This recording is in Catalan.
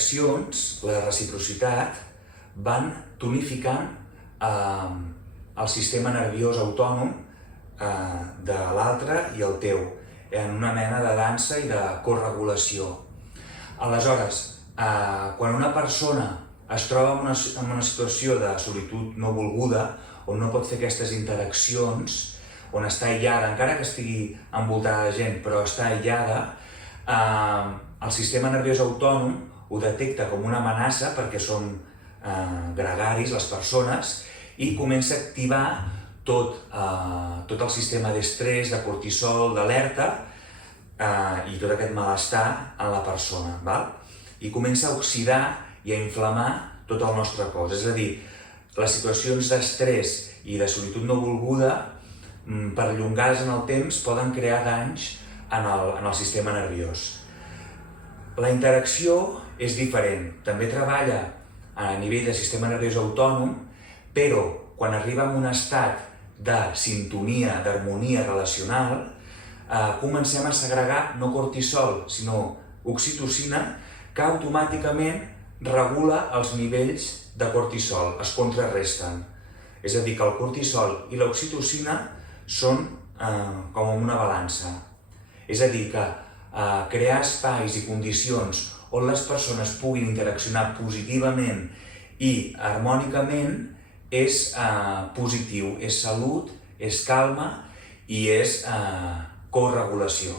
interaccions, la reciprocitat, van tonificant el sistema nerviós autònom de l'altre i el teu, en una mena de dansa i de corregulació. Aleshores, quan una persona es troba en una situació de solitud no volguda, on no pot fer aquestes interaccions, on està aïllada, encara que estigui envoltada de gent, però està aïllada, el sistema nerviós autònom ho detecta com una amenaça perquè són gregaris les persones i comença a activar tot el sistema d'estrès, de cortisol, d'alerta i tot aquest malestar en la persona. I comença a oxidar i a inflamar tot el nostre cos. És a dir, les situacions d'estrès i de solitud no volguda, perllongades en el temps, poden crear danys en el sistema nerviós. La interacció és diferent. També treballa a nivell de sistema nerviós autònom, però quan arriba a un estat de sintonia, d'harmonia relacional, comencem a segregar no cortisol, sinó oxitocina, que automàticament regula els nivells de cortisol, es contrarresten. És a dir, que el cortisol i l'oxitocina són com una balança. És a dir, que crear espais i condicions on les persones puguin interaccionar positivament i harmònicament és positiu, és salut, és calma i és corregulació.